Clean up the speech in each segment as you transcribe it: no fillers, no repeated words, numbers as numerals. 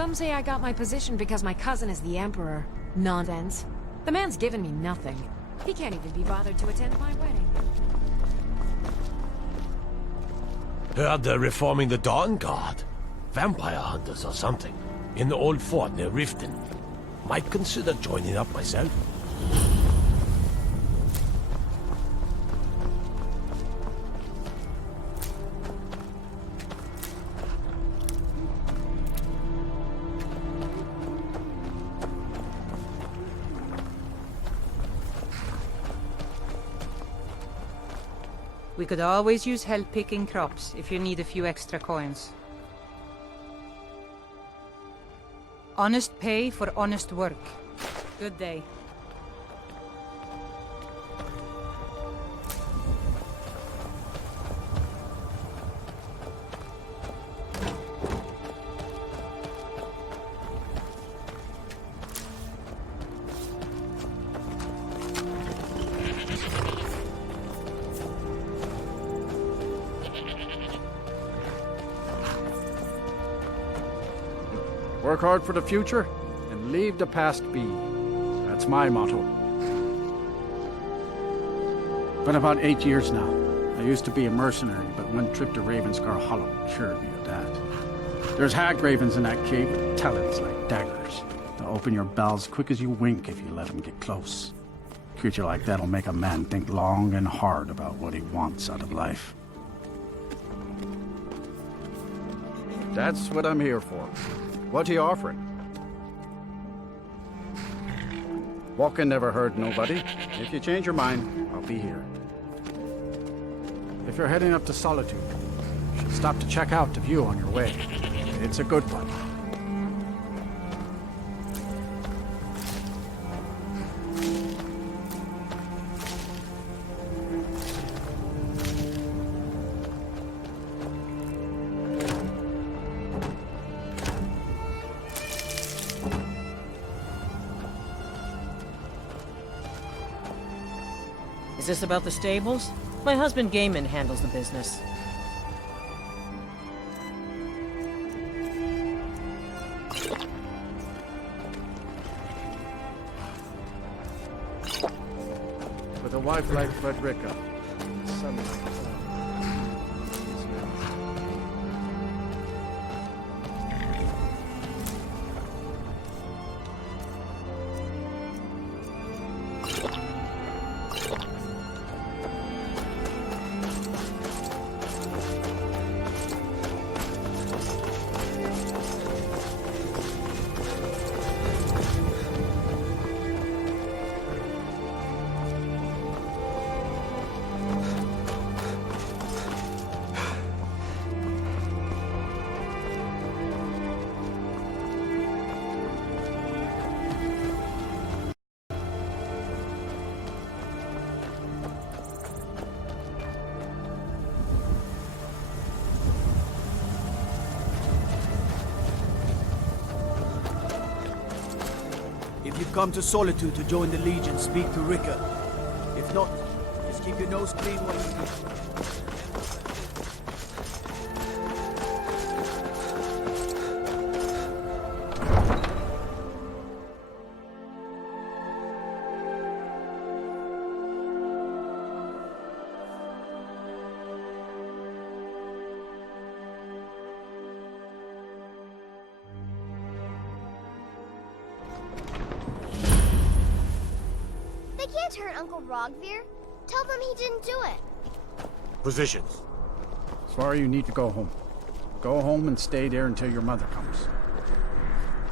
Some say I got my position because my cousin is the Emperor. Nonsense. The man's given me nothing. He can't even be bothered to attend my wedding. Heard they're reforming the Dawn Guard. Vampire hunters or something. In the old fort near Riften. Might consider joining up myself. We could always use help picking crops if you need a few extra coins. Honest pay for honest work. Good day. Work hard for the future, and leave the past be. That's my motto. Been about 8 years now. I used to be a mercenary, but one trip to Ravenscar Hollow cured me of that. There's hag ravens in that cave with talons like daggers. They'll open your bells quick as you wink if you let them get close. A creature like that'll make a man think long and hard about what he wants out of life. That's what I'm here for. What are you offering? Walking never hurt nobody. If you change your mind, I'll be here. If you're heading up to Solitude, you should stop to check out the view on your way. It's a good one. Is this about the stables? My husband Gaiman handles the business. With a wife like Frederica, son like If you've come to Solitude to join the Legion, speak to Rika. If not, just keep your nose clean while you do. They can't hurt Uncle Rogvir. Tell them he didn't do it. Positions. Sorry, you need to go home. Go home and stay there until your mother comes.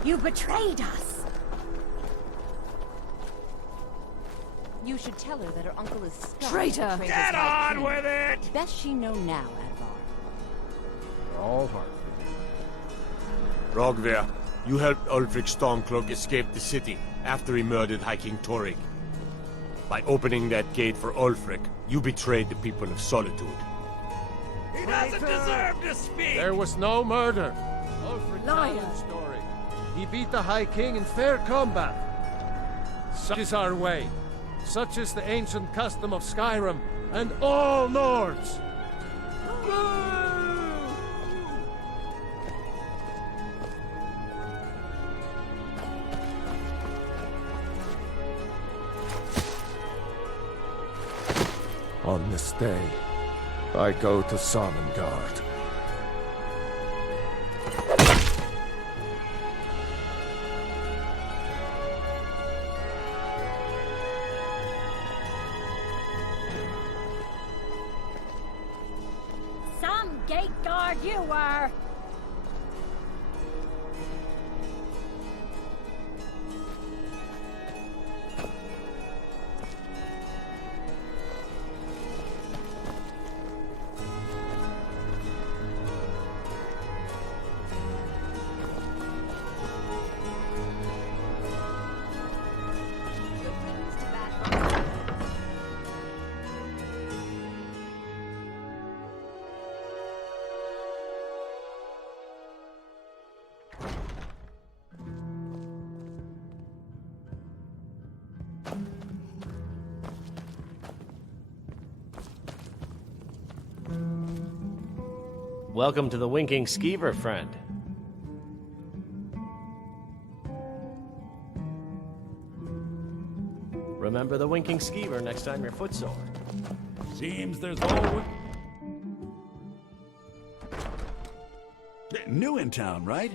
You betrayed us! You should tell her that her uncle is scarred. Traitor! Get on with it! Best she know now, Advar. We're all hard. Rogver, you helped Ulfric Stormcloak escape the city after he murdered High King Torrik. By opening that gate for Ulfric, you betrayed the people of Solitude. He doesn't deserve to speak! There was no murder. Ulfric Liar. challenged Story. He beat the High King in fair combat. Such is our way. Such is the ancient custom of Skyrim and all Nords. On this day, I go to Sovngarde. Some gate guard you were! Welcome to the Winking Skeever, friend. Remember the Winking Skeever next time you're footsore. Seems there's always... New in town, right?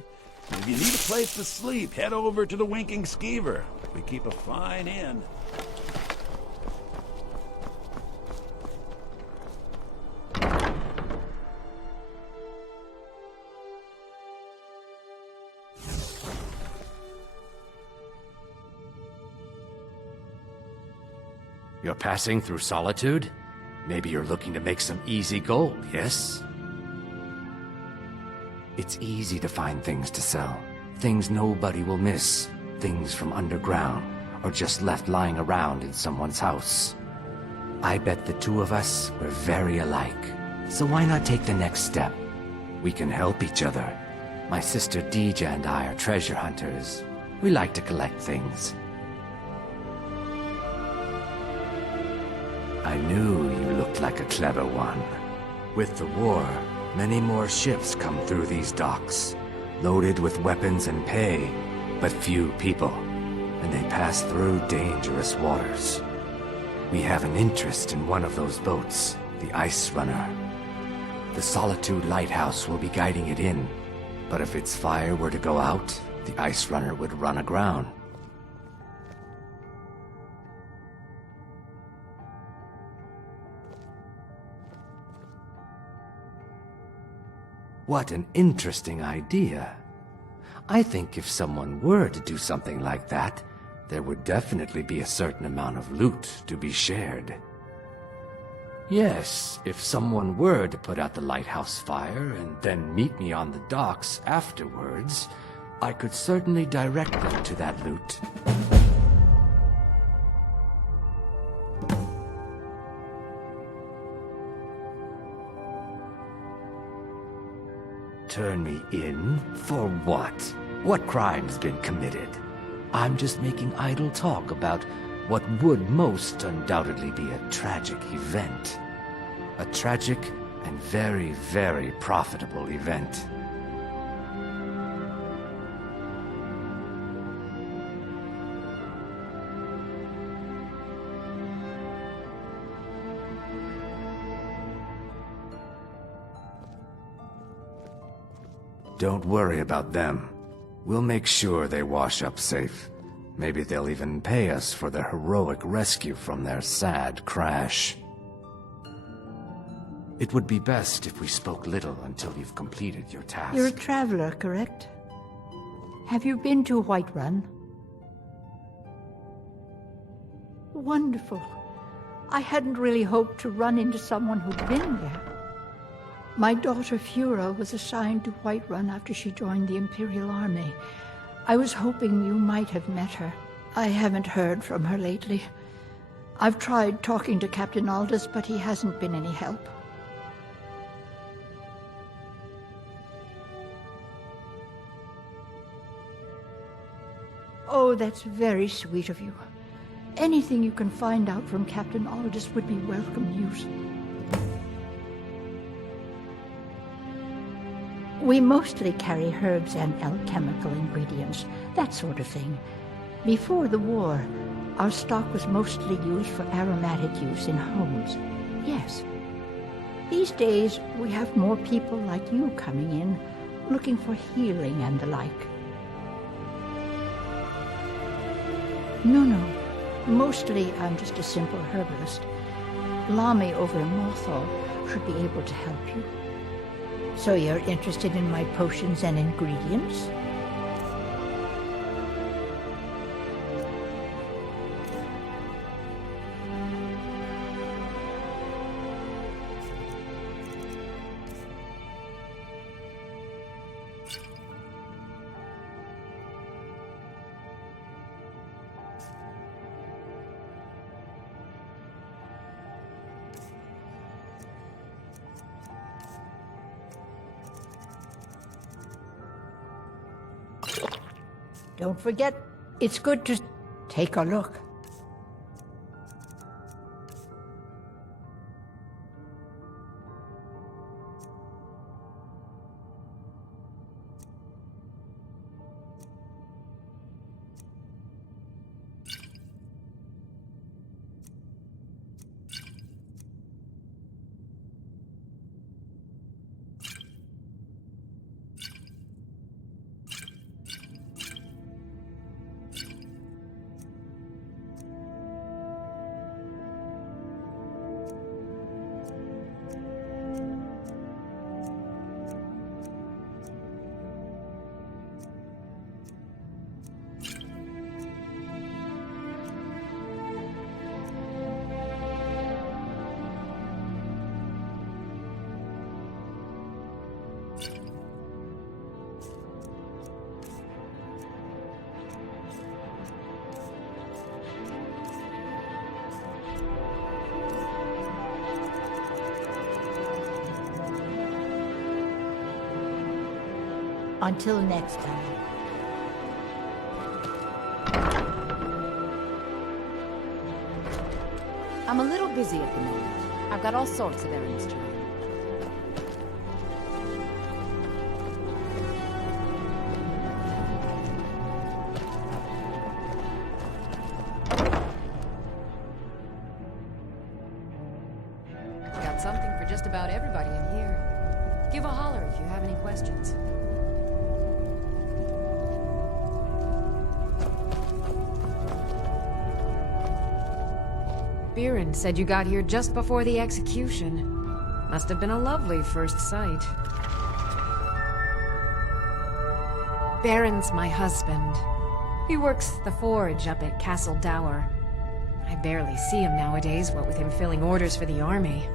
If you need a place to sleep, head over to the Winking Skeever. We keep a fine inn. You're passing through Solitude? Maybe you're looking to make some easy gold, yes? It's easy to find things to sell. Things nobody will miss. Things from underground, or just left lying around in someone's house. I bet the two of us were very alike. So why not take the next step? We can help each other. My sister Deeja and I are treasure hunters. We like to collect things. I knew you looked like a clever one. With the war, many more ships come through these docks, loaded with weapons and pay, but few people, and they pass through dangerous waters. We have an interest in one of those boats, the Ice Runner. The Solitude Lighthouse will be guiding it in, but if its fire were to go out, the Ice Runner would run aground. What an interesting idea. I think if someone were to do something like that, there would definitely be a certain amount of loot to be shared. Yes, if someone were to put out the lighthouse fire and then meet me on the docks afterwards, I could certainly direct them to that loot. Turn me in? For what? What crime's been committed? I'm just making idle talk about what would most undoubtedly be a tragic event. A tragic and very, very profitable event. Don't worry about them. We'll make sure they wash up safe. Maybe they'll even pay us for their heroic rescue from their sad crash. It would be best if we spoke little until you've completed your task. You're a traveler, correct? Have you been to Whiterun? Wonderful. I hadn't really hoped to run into someone who'd been there. My daughter Fura was assigned to Whiterun after she joined the Imperial Army. I was hoping you might have met her. I haven't heard from her lately. I've tried talking to Captain Aldous, but he hasn't been any help. Oh, that's very sweet of you. Anything you can find out from Captain Aldous would be welcome news. We mostly carry herbs and alchemical ingredients, that sort of thing. Before the war, our stock was mostly used for aromatic use in homes. Yes. These days, we have more people like you coming in, looking for healing and the like. No. Mostly, I'm just a simple herbalist. Lami over in Mothall should be able to help you. So you're interested in my potions and ingredients? Don't forget, it's good to take a look. Until next time. I'm a little busy at the moment. I've got all sorts of errands to run. Got something for just about everybody in here. Give a holler if you have any questions. Biren said you got here just before the execution. Must have been a lovely first sight. Baron's my husband. He works the forge up at Castle Dower. I barely see him nowadays, what with him filling orders for the army.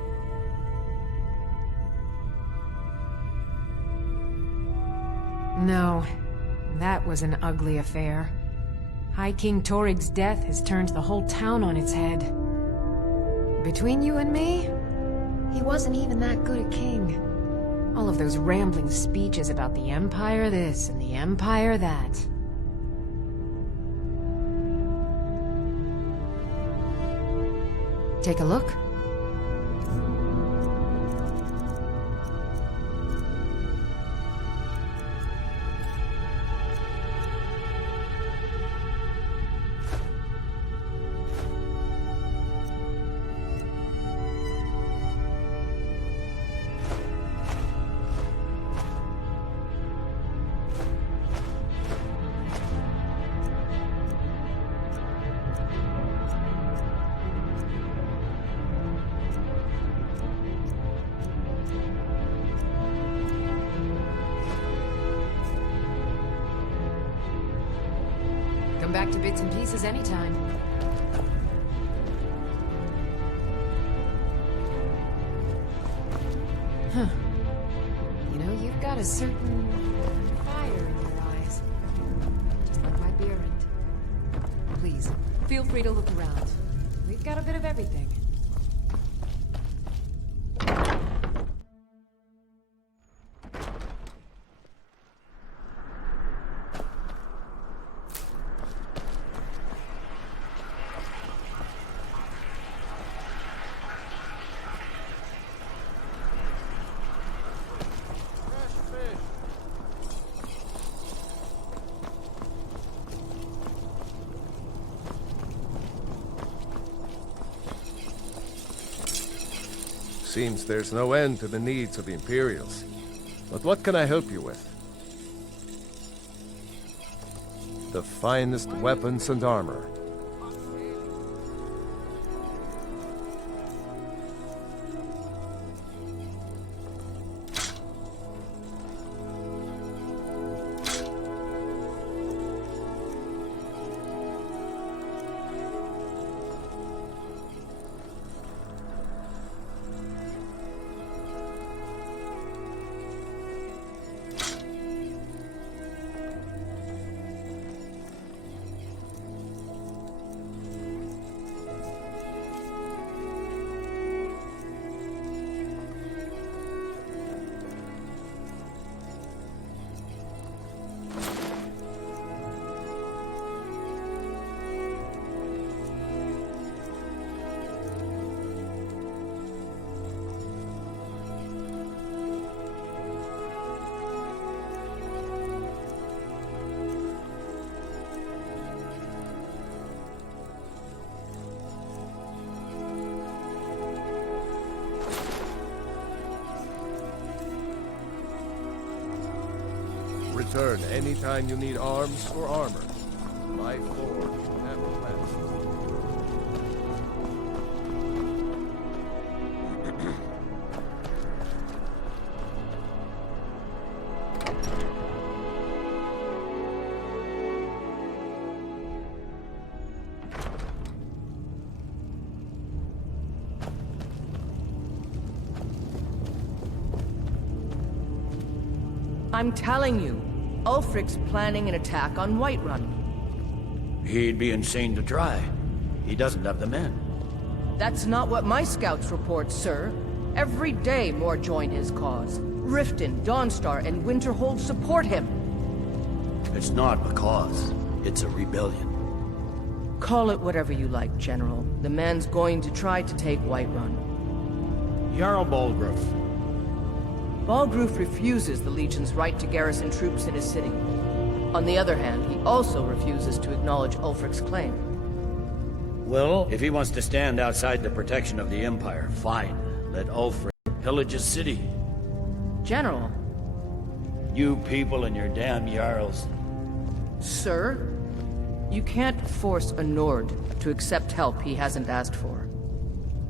No, that was an ugly affair. High King Torig's death has turned the whole town on its head. Between you and me, he wasn't even that good a king. All of those rambling speeches about the Empire this and the Empire that. Take a look. Come back to bits and pieces anytime. Huh. You know, you've got a certain fire in your eyes. Just like my Biren. Please, feel free to look around. We've got a bit of everything. Seems there's no end to the needs of the Imperials. But what can I help you with? The finest weapons and armor. Return anytime you need arms or armor. My forge never left. I'm telling you, Ulfric's planning an attack on Whiterun. He'd be insane to try. He doesn't have the men. That's not what my scouts report, sir. Every day more join his cause. Riften, Dawnstar, and Winterhold support him. It's not a cause. It's a rebellion. Call it whatever you like, General. The man's going to try to take Whiterun. Jarl Balgruuf. Balgruuf refuses the Legion's right to garrison troops in his city. On the other hand, he also refuses to acknowledge Ulfric's claim. Well, if he wants to stand outside the protection of the Empire, fine. Let Ulfric pillage his city. General. You people and your damn Jarls. Sir? You can't force a Nord to accept help he hasn't asked for.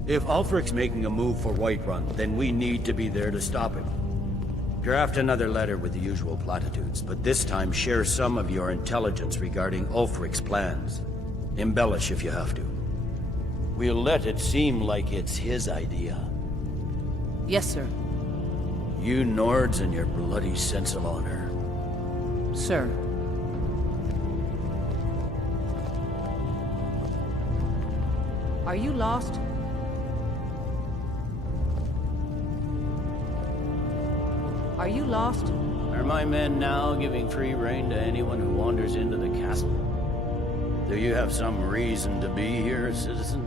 If Ulfric's making a move for Whiterun, then we need to be there to stop him. Draft another letter with the usual platitudes, but this time share some of your intelligence regarding Ulfric's plans. Embellish if you have to. We'll let it seem like it's his idea. Yes, sir. You Nords and your bloody sense of honor. Sir. Are you lost? Are you lost? Are my men now giving free rein to anyone who wanders into the castle? Do you have some reason to be here, citizen?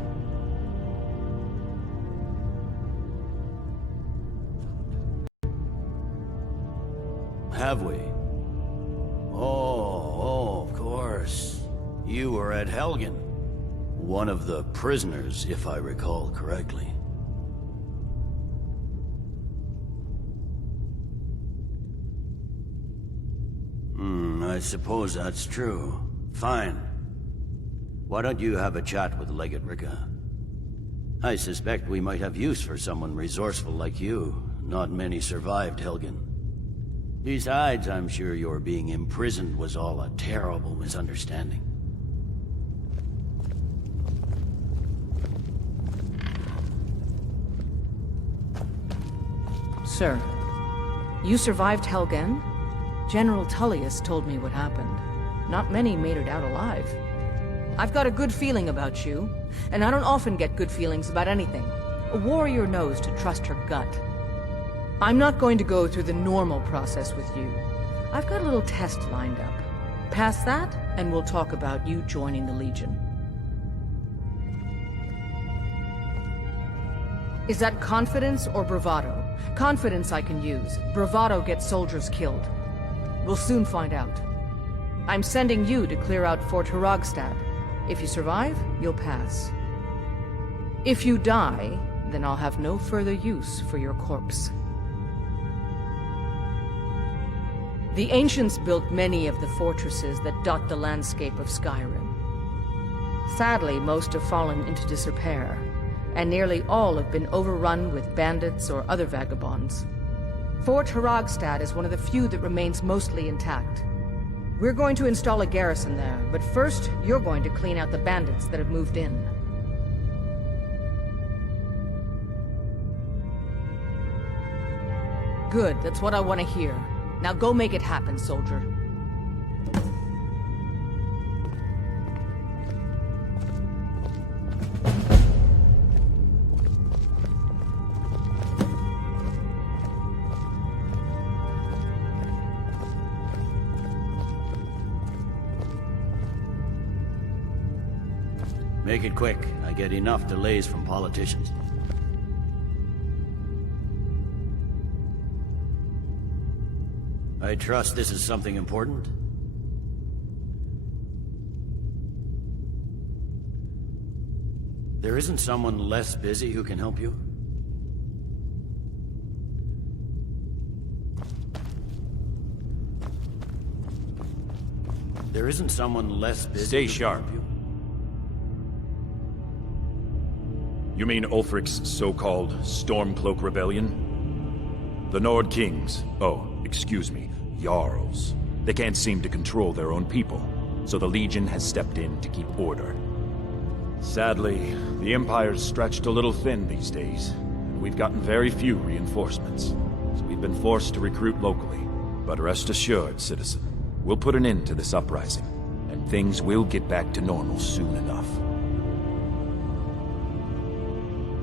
Have we? Oh, of course. You were at Helgen. One of the prisoners, if I recall correctly. I suppose that's true. Fine. Why don't you have a chat with Legate Ricca? I suspect we might have use for someone resourceful like you. Not many survived Helgen. Besides, I'm sure your being imprisoned was all a terrible misunderstanding. Sir, you survived Helgen? General Tullius told me what happened. Not many made it out alive. I've got a good feeling about you, and I don't often get good feelings about anything. A warrior knows to trust her gut. I'm not going to go through the normal process with you. I've got a little test lined up. Pass that, and we'll talk about you joining the Legion. Is that confidence or bravado? Confidence I can use. Bravado gets soldiers killed. We'll soon find out. I'm sending you to clear out Fort Hroggstad. If you survive, you'll pass. If you die, then I'll have no further use for your corpse. The ancients built many of the fortresses that dot the landscape of Skyrim. Sadly, most have fallen into disrepair, and nearly all have been overrun with bandits or other vagabonds. Fort Hroggstad is one of the few that remains mostly intact. We're going to install a garrison there, but first, you're going to clean out the bandits that have moved in. Good, that's what I want to hear. Now go make it happen, soldier. Make it quick. I get enough delays from politicians. I trust this is something important? There isn't someone less busy who can help you? There isn't someone less busy. Stay sharp. You mean Ulfric's so-called Stormcloak Rebellion? The Nord Kings, excuse me, Jarls. They can't seem to control their own people, so the Legion has stepped in to keep order. Sadly, the Empire's stretched a little thin these days, and we've gotten very few reinforcements, so we've been forced to recruit locally. But rest assured, citizen, we'll put an end to this uprising, and things will get back to normal soon enough.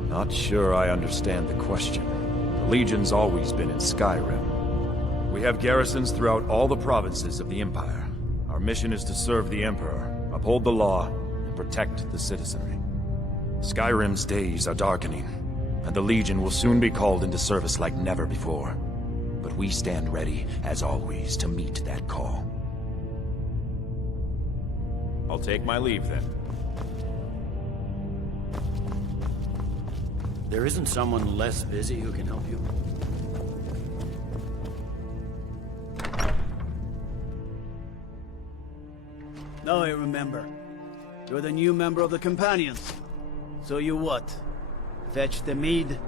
Not sure I understand the question. The Legion's always been in Skyrim. We have garrisons throughout all the provinces of the Empire, Our mission is to serve the Emperor, uphold the law, and protect the citizenry. Skyrim's days are darkening, and the Legion will soon be called into service like never before. But we stand ready, as always, to meet that call. I'll take my leave, then. There isn't someone less busy who can help you? Now I remember. You're the new member of the Companions. So you what? Fetch the mead,